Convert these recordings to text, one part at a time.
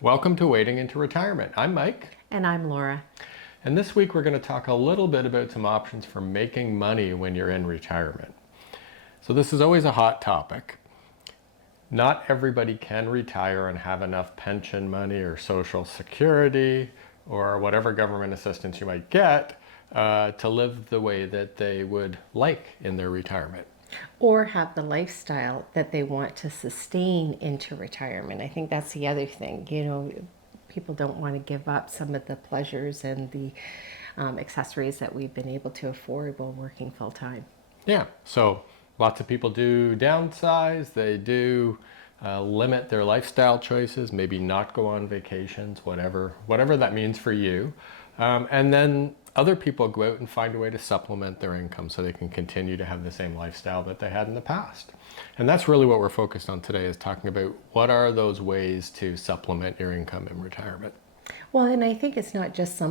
Welcome to Wading into Retirement. I'm Mike, And I'm Laura. and this week we're going to talk a little bit about some options for making money when you're in retirement. So this is always a hot topic. Not everybody can retire and have enough pension money or social security or whatever government assistance you might get to live the way that they would like in their retirement. Or have the lifestyle that they want to sustain into retirement. I think that's the other thing. People don't want to give up some of the pleasures and the accessories that we've been able to afford while working full time. Yeah, so lots of people do downsize, they do limit their lifestyle choices, maybe not go on vacations, whatever that means for you. And then other people go out and find a way to supplement their income so they can continue to have the same lifestyle that they had in the past. And that's really what we're focused on today, is talking about what are those ways to supplement your income in retirement. Well, and I think it's not just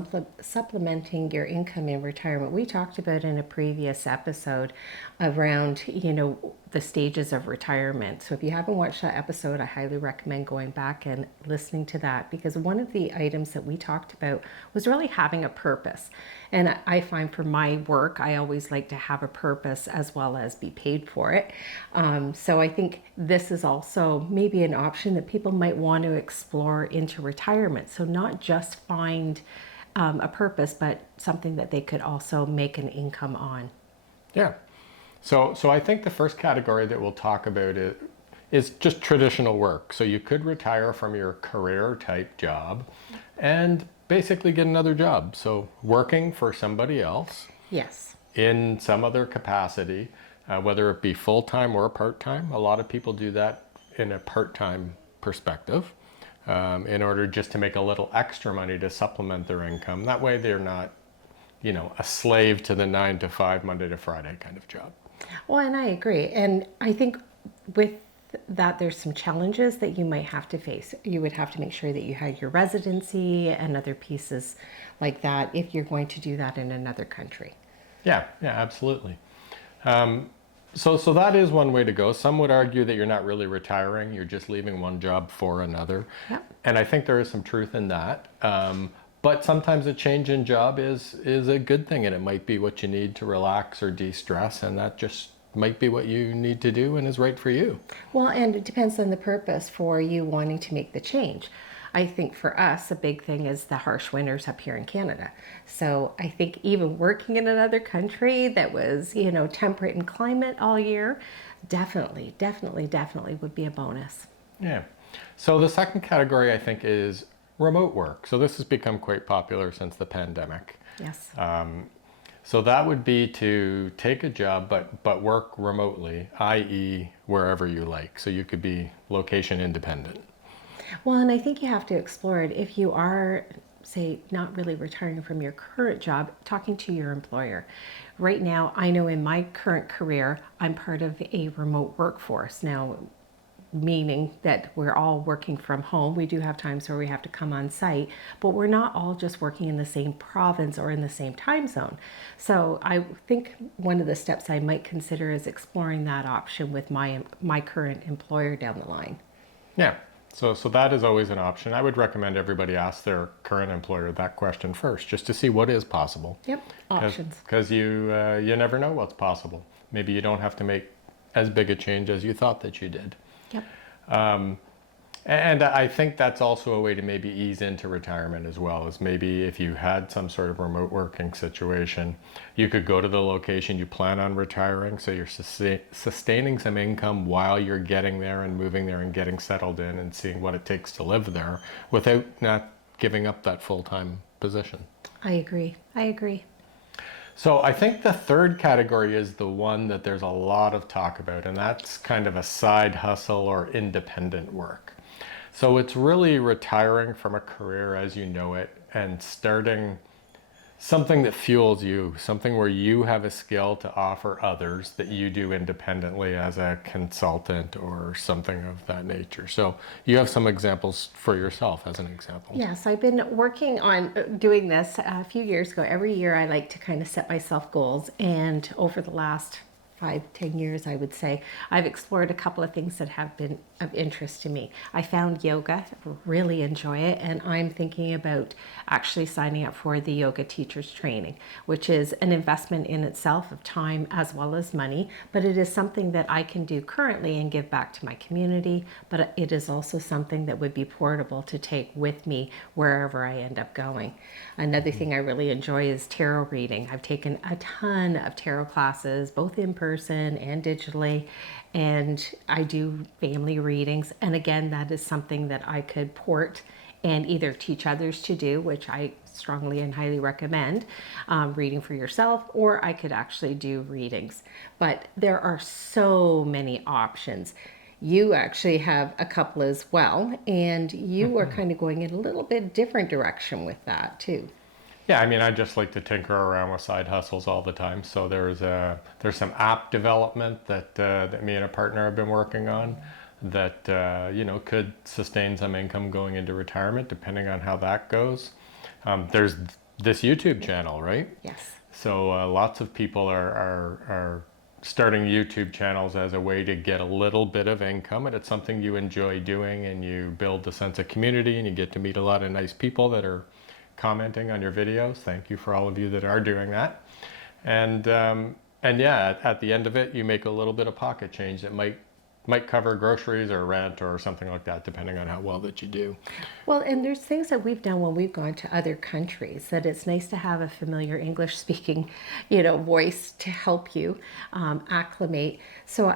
supplementing your income in retirement. We talked about in a previous episode around, the stages of retirement. So if you haven't watched that episode, I highly recommend going back and listening to that, because one of the items that we talked about was really having a purpose. And I find for my work, I always like to have a purpose as well as be paid for it. So I think this is also maybe an option that people might want to explore into retirement. So not just find a purpose, but something that they could also make an income on. Yeah. So I think the first category that we'll talk about is just traditional work. So you could retire from your career type job and basically get another job. So working for somebody else Yes. in some other capacity, whether it be full-time or part-time. A lot of people do that in a part-time perspective in order just to make a little extra money to supplement their income. That way they're not, a slave to the 9 to 5, Monday to Friday kind of job. Well, and I agree. And I think with that, there's some challenges that you might have to face. You would have to make sure that you had your residency and other pieces like that if you're going to do that in another country. Yeah, absolutely. So that is one way to go. Some would argue that you're not really retiring, you're just leaving one job for another. Yep. And I think there is some truth in that. But sometimes a change in job is a good thing, and it might be what you need to relax or de-stress, and that just might be what you need to do and is right for you. Well, and it depends on the purpose for you wanting to make the change. I think for us, a big thing is the harsh winters up here in Canada. So I think even working in another country that was, temperate in climate all year, definitely would be a bonus. Yeah. So the second category, I think, is remote work. So this has become quite popular since the pandemic. Yes. So that would be to take a job but work remotely, i.e. wherever you like. So you could be location independent. Well, and I think you have to explore it if you are, say, not really retiring from your current job, talking to your employer. Right now, I know in my current career, I'm part of a remote workforce. Now, meaning that we're all working from home. We do have times where we have to come on site, but we're not all just working in the same province or in the same time zone. So I think one of the steps I might consider is exploring that option with my current employer down the line. Yeah. So that is always an option. I would recommend everybody ask their current employer that question first, just to see what is possible. Yep, options. Because you never know what's possible. Maybe you don't have to make as big a change as you thought that you did. Yep. And I think that's also a way to maybe ease into retirement as well, is maybe if you had some sort of remote working situation, you could go to the location you plan on retiring, so you're sustaining some income while you're getting there and moving there and getting settled in and seeing what it takes to live there without not giving up that full-time position. I agree. So I think the third category is the one that there's a lot of talk about, and that's kind of a side hustle or independent work. So it's really retiring from a career as you know it and starting something that fuels you, something where you have a skill to offer others that you do independently as a consultant or something of that nature. So you have some examples for yourself as an example. Yes, I've been working on doing this a few years ago. Every year I like to kind of set myself goals, and over the last 5, 10 years, I would say, I've explored a couple of things that have been of interest to me. I found yoga, really enjoy it, and I'm thinking about actually signing up for the yoga teachers training, which is an investment in itself of time as well as money, but it is something that I can do currently and give back to my community, but it is also something that would be portable to take with me wherever I end up going. Another thing I really enjoy is tarot reading. I've taken a ton of tarot classes, both in person and digitally, and I do family readings. And again, that is something that I could port and either teach others to do, which I strongly and highly recommend, reading for yourself, or I could actually do readings. But there are so many options. You actually have a couple as well, and you are kind of going in a little bit different direction with that too. Yeah, I mean, I just like to tinker around with side hustles all the time. So there's some app development that me and a partner have been working on that could sustain some income going into retirement, depending on how that goes. There's this YouTube channel, right? Yes. So lots of people are starting YouTube channels as a way to get a little bit of income, and it's something you enjoy doing, and you build a sense of community, and you get to meet a lot of nice people that are commenting on your videos. Thank you for all of you that are doing that. And yeah, at the end of it, you make a little bit of pocket change that might cover groceries or rent or something like that, depending on how well that you do. Well, and there's things that we've done when we've gone to other countries that it's nice to have a familiar English speaking, voice to help you acclimate. So,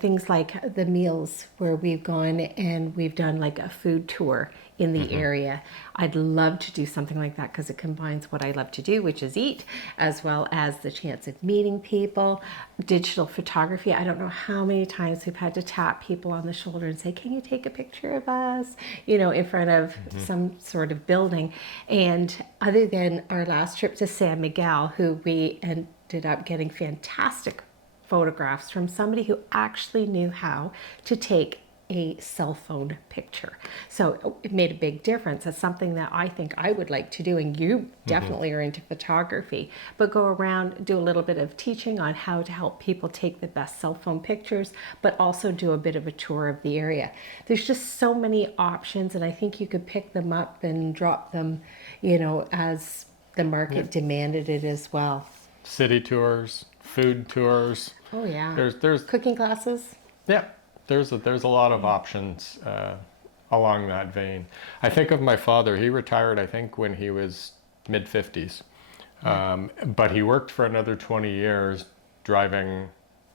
things like the meals where we've gone and we've done like a food tour in the area. I'd love to do something like that because it combines what I love to do, which is eat, as well as the chance of meeting people. Digital photography. I don't know how many times we've had to tap people on the shoulder and say, can you take a picture of us, in front of some sort of building. And other than our last trip to San Miguel, who we ended up getting fantastic photographs from somebody who actually knew how to take a cell phone picture. So it made a big difference. It's something that I think I would like to do, and you definitely are into photography, but go around, do a little bit of teaching on how to help people take the best cell phone pictures, but also do a bit of a tour of the area. There's just so many options, and I think you could pick them up and drop them, as the market demanded it as well. City tours, food tours. Oh yeah. There's cooking classes. Yeah, there's a lot of options along that vein. I think of my father. He retired, I think, when he was mid-50s. But he worked for another 20 years driving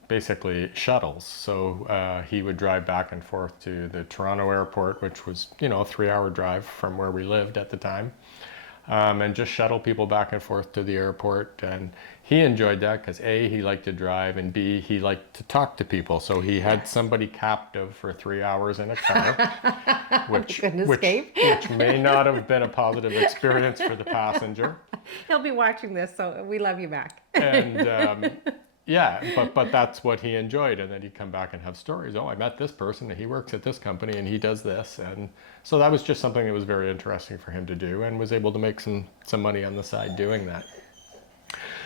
basically shuttles. So he would drive back and forth to the Toronto airport, which was, a 3-hour drive from where we lived at the time. And just shuttle people back and forth to the airport. And he enjoyed that because A, he liked to drive, and B, he liked to talk to people. So he had somebody captive for 3 hours in a car, which may not have been a positive experience for the passenger. He'll be watching this, so we love you back. And yeah, but that's what he enjoyed. And then he'd come back and have stories. Oh, I met this person, and he works at this company, and he does this. And so that was just something that was very interesting for him to do, and was able to make some money on the side doing that.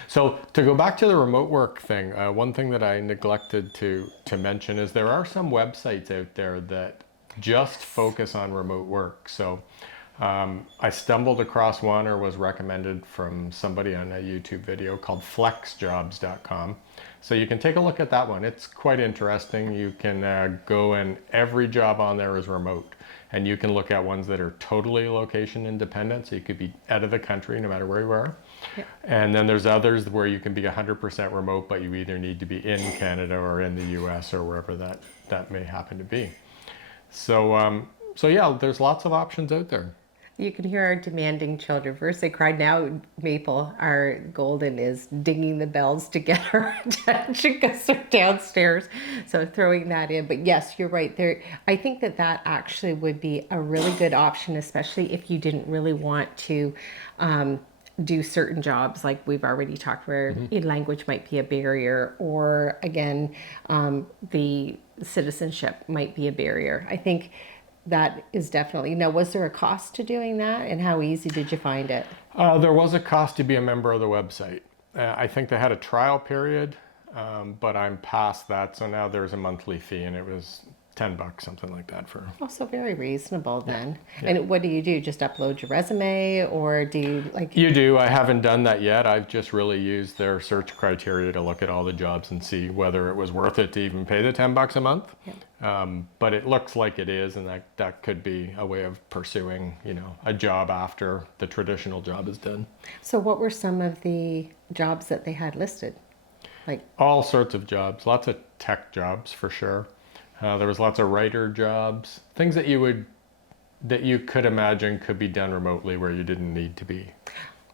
So to go back to the remote work thing, one thing that I neglected to mention is there are some websites out there that just focus on remote work. So I stumbled across one, or was recommended from somebody on a YouTube video, called flexjobs.com. So you can take a look at that one. It's quite interesting. You can go, and every job on there is remote. And you can look at ones that are totally location independent, so you could be out of the country no matter where you are. Yep. And then there's others where you can be 100% remote, but you either need to be in Canada or in the US or wherever that may happen to be. So yeah, there's lots of options out there. You can hear our demanding children. First they cried, now Maple, our golden, is dinging the bells to get her attention because they're downstairs. So throwing that in. But yes, you're right. I think that actually would be a really good option, especially if you didn't really want to do certain jobs like we've already talked, where language might be a barrier, or again, the citizenship might be a barrier. I think that is definitely. Now, was there a cost to doing that, and how easy did you find it? There was a cost to be a member of the website. I think they had a trial period, but I'm past that. So now there's a monthly fee, and it was $10, something like that for. Also very reasonable then. Yeah. And what do you do? Just upload your resume, or do you like? You do. I haven't done that yet. I've just really used their search criteria to look at all the jobs and see whether it was worth it to even pay the $10 a month. But it looks like it is, and that could be a way of pursuing, a job after the traditional job is done. So what were some of the jobs that they had listed? Like, All sorts of jobs, lots of tech jobs for sure. There was lots of writer jobs, things that you could imagine could be done remotely where you didn't need to be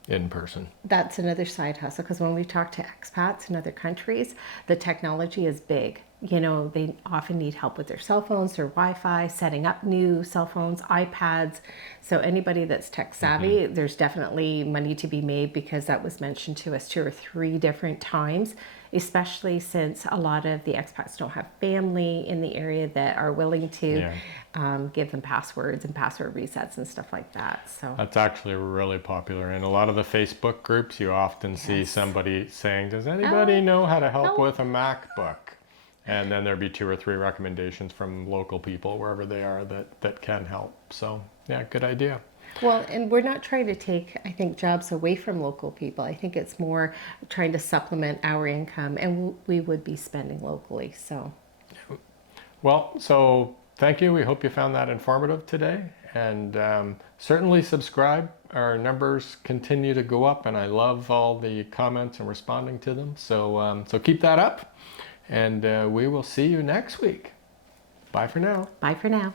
in person. that's another side hustle, because when we talk to expats in other countries, the technology is big. They often need help with their cell phones, their Wi-Fi, setting up new cell phones, iPads. So anybody that's tech savvy, there's definitely money to be made, because that was mentioned to us 2 or 3 different times, especially since a lot of the expats don't have family in the area that are willing to give them passwords and password resets and stuff like that. So That's actually really popular. In a lot of the Facebook groups, you often see somebody saying, does anybody know how to help with a MacBook? And then there'd be 2 or 3 recommendations from local people, wherever they are, that can help. So yeah, good idea. well, and we're not trying to take, I think, jobs away from local people. I think it's more trying to supplement our income, and we would be spending locally. So Well, so thank you. We hope you found that informative today. And certainly subscribe. Our numbers continue to go up, and I love all the comments and responding to them. So keep that up, and we will see you next week. Bye for now. bye for now.